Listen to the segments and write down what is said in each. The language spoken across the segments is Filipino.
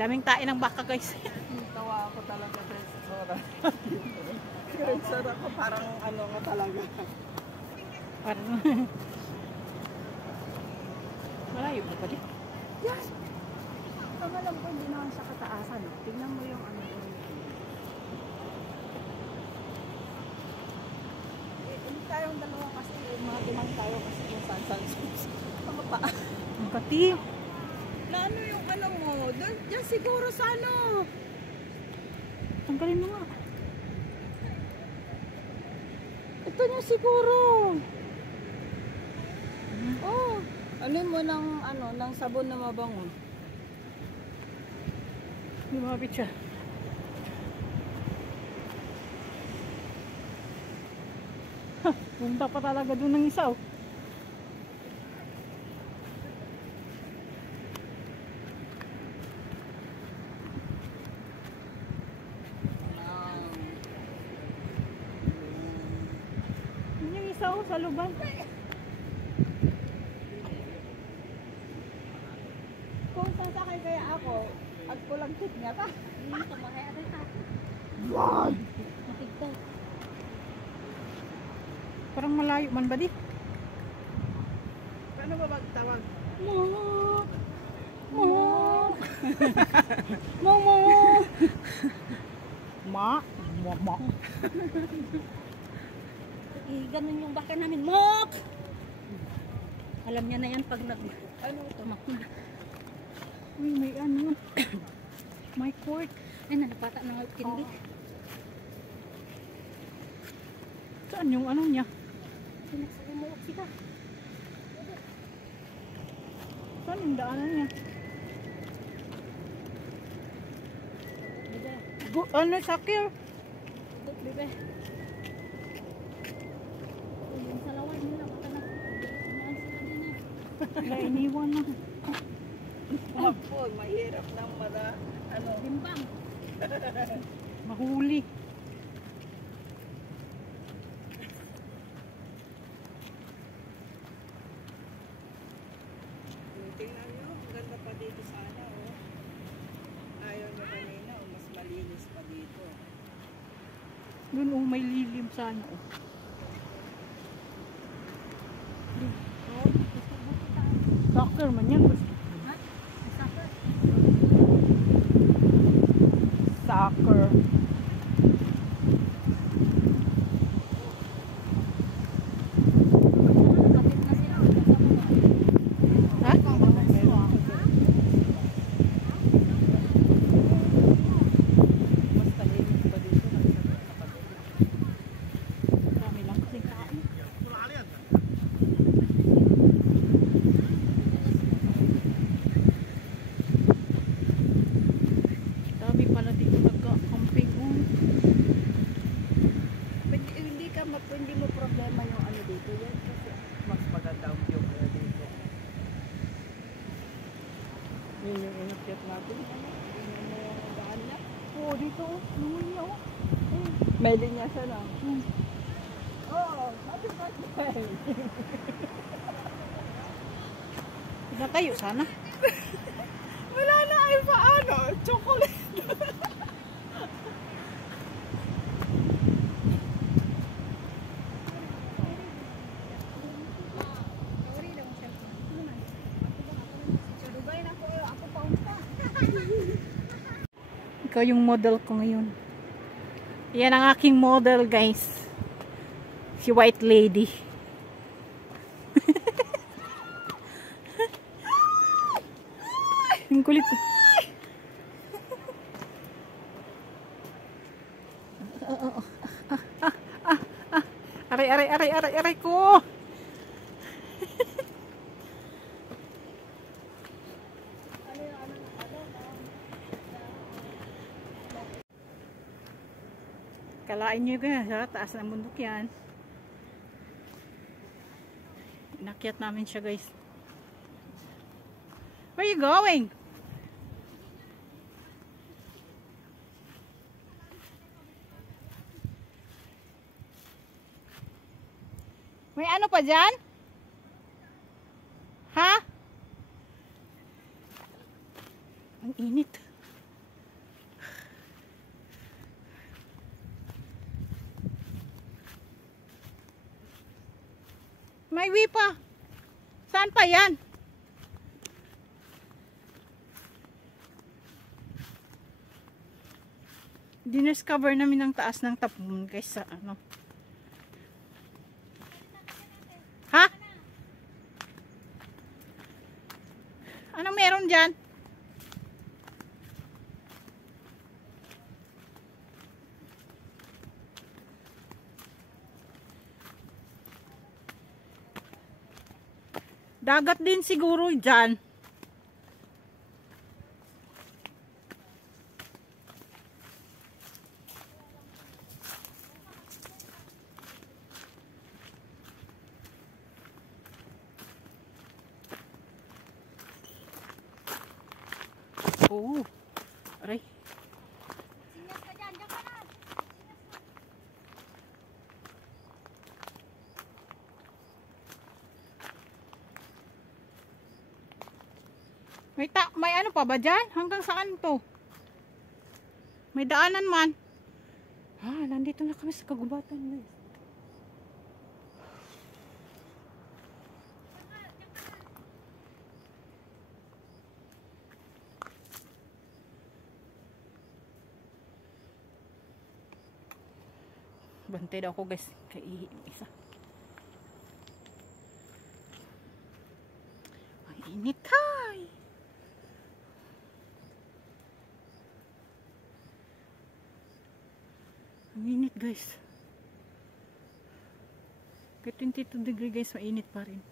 Daming tain ng baka guys. Tawa ako talaga guys. Sorry. Sarap ko parang ano nga talaga. Parang malayo pa din. Yes! Ang alam ko hindi naman siya kataasan. Tingnan mo yung ano. Hindi tayong dalawa kasi mga limang tayo kasi yung sansan-sus. Mga pa. Ang kati. Na ano yung ano mo? Doon, dyan siguro sa ano. Tanggalin mo nga. Ito niya siguro. Oh, ano mo ng ano, ng sabon na mabango. Hindi mabit siya. Ha, punta pa talaga doon ng isa oh. Yun yung isa oh, sa luban. Kung sasakay kaya ako, at pulang tip niya pa. Hindi ko makaya rin sa akin. Wow! Matigtay. Parang malayo man ba di? Paano ba magtawag? Mok! Mok! Mok! Ma! Ma! Ganun yung baka namin. Mok! Alam niya na yan pag Ano ito? Uy, may ano. May court. Ay, nalapata ng tindi. Saan yung ano niya? Pinagsabi mo, sika. Saan yung daanan niya? Bebe. Ano, sakir? Bebe. Yung salawan nila, baka na. Kumaan sila din eh. Nainiwan na. Apo, mahirap ng ano. Bimbang. Mahuli. Tingnan nyo, ang ganda pa dito sana, oh. Ayaw nyo kanina, oh, mas malinis pa dito. Doon oh, may lilim sana oh. Sakir man yan. Soccer. Ha? Mas malinis pa dito. Marami lang kasing kain. Dami pala dito nagka-camping oh. Hindi mo problema yung ano dito yan kasi mas maganda ang view kaya dito. Yun yung inakyat natin. Tingnan mo yung daan niya. Oo, dito oh. Naman niya oh. May linya siya lang. Oo, happy birthday! Natayo sana. Wala na ay paano, chocolate. Ikaw yung model ko ngayon. Yan ang aking model guys. Si White Lady. Ang kulit. Aray ko. Kalain nyo guys, sa taas ng bundok yan. Inakyat namin siya guys. Where are you going? May ano pa dyan? Ha? Ang init. May wipa. Saan pa yan? Diniscover namin ang taas ng tapon kaysa ano. Ha? Anong meron dyan? Dagat din siguro dyan. Oh, aray. Sinyas ka dyan, dyan ka na. May ano pa ba dyan? Hanggang saan to? May daanan man. Ah, nandito na kami sa kagubatan, guys. Bantay daw ako, guys. Isa. Ang init, hay! Ang init, guys. Kahit 22 degree, guys, mainit pa rin.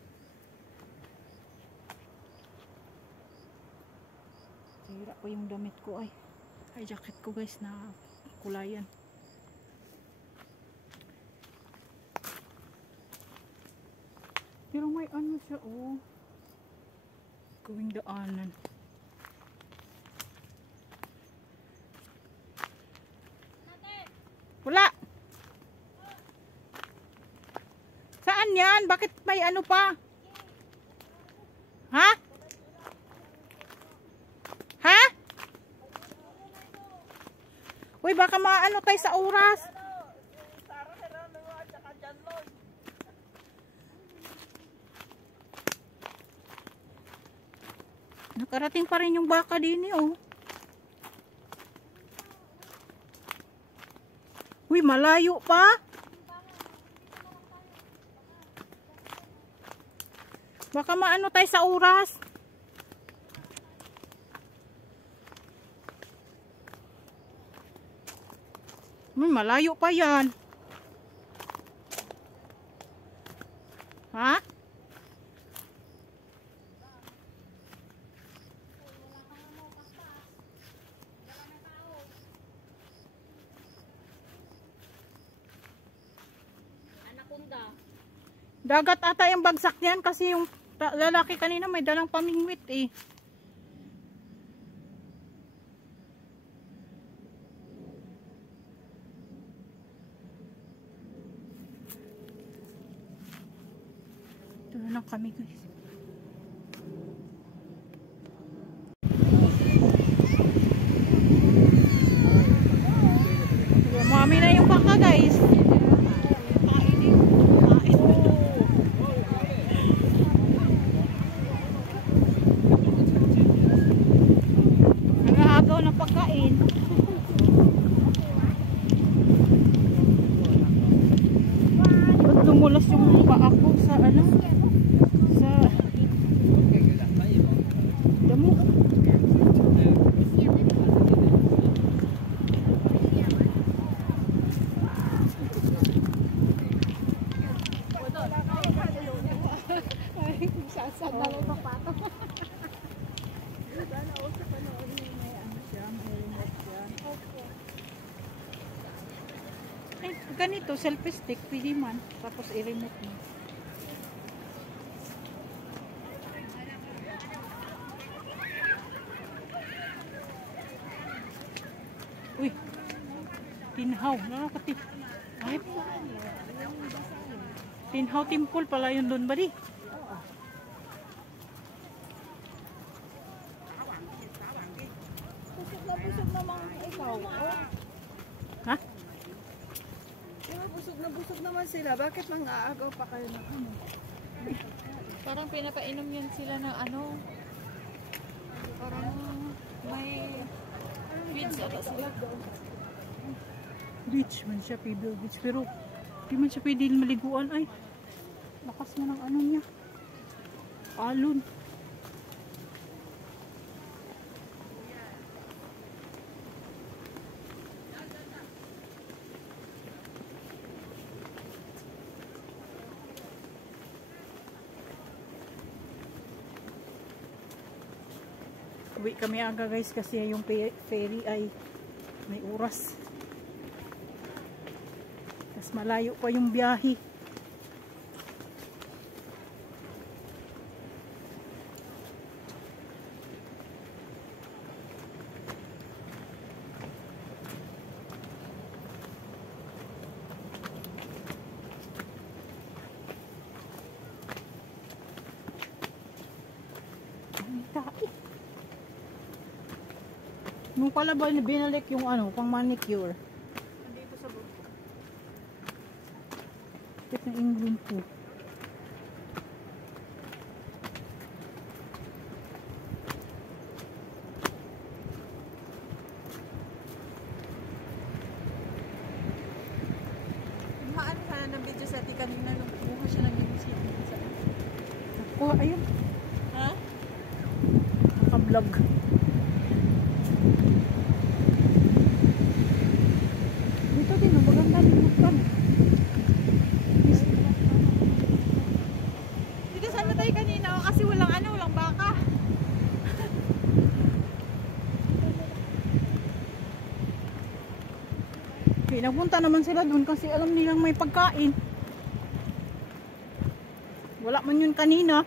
Sira ko yung damit ko, ay jacket ko, guys, na kulayan. Pero may ano siya, oh. Gawing daanan. Wala. Saan yan? Bakit may ano pa? Ha? Ha? Uy, baka maano tayo sa oras. Nakarating pa rin yung baka din eh, oh. Uy, malayo pa. Baka maano tayo sa oras. Uy, malayo pa yan. Ha? Dagat ata yung bagsak niyan kasi yung lalaki kanina may dalang pamingwit eh. Ito na lang kami, guys. Mami na yung baka, guys. Ng pagkain. Ba't tumulas yung paa ko sa ano? Sa damo. Sasad na lang papato. Eh, ganito, selfie stick, pwede man. Tapos i-remote mo. Uy, tinhaw. Nakakati. Ay, tinhaw temple pala yun doon ba di? Busog naman ikaw. Oh. Ha? Busog na busog naman sila. Bakit mang aagaw pa kayo ng ano? Parang pinapainom yan sila ng ano. Parang may feeds ata sila. Beach man siya, Pebble Beach. Pero di man siya pwede maliguan. Ay, lakas na ng ano niya. Alon. Uwi kami aga guys kasi yung ferry ay may oras. Mas malayo pa yung biyahe. Ang tae. Nung pala ba binalik yung ano, pang manicure? Nandito sa bundok. Ito ng England po. Maano sana ng video sa atin kanina nung kumuha siya ng video sa atin. Ako, ayun. Ha? Naka-vlog. Dito din, ang maganda din bukan. Dito sana tayo kanina kasi walang ano, walang baka. Okay, nagpunta naman sila dun kasi alam nilang may pagkain. Wala man yun kanina.